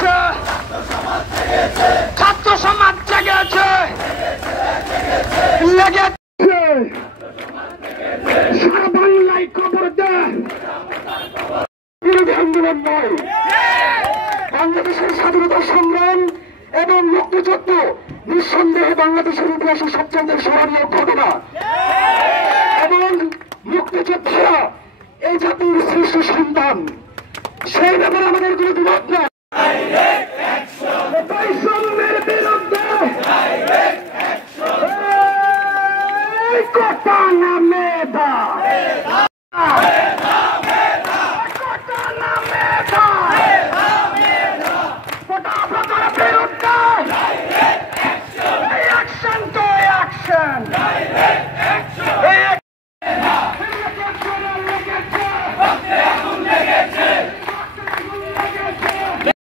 জেগেছে, ছাত্র সমাজ জেগেছে, লেগেছে সারা বাংলায় খবর দেয় বিরোধী আন্দোলন নয়, বাংলাদেশের স্বাধীনতা সংগ্রাম এবং মুক্তিযুদ্ধ নিঃসন্দেহে বাংলাদেশের ইতিহাসে সবচেয়ে স্মরণীয় ঘটনা এবং মুক্তিযোদ্ধারা এই জাতির শ্রেষ্ঠ সন্তান, সেই ব্যাপারে আমাদের কোনো দ্বিমত নাই।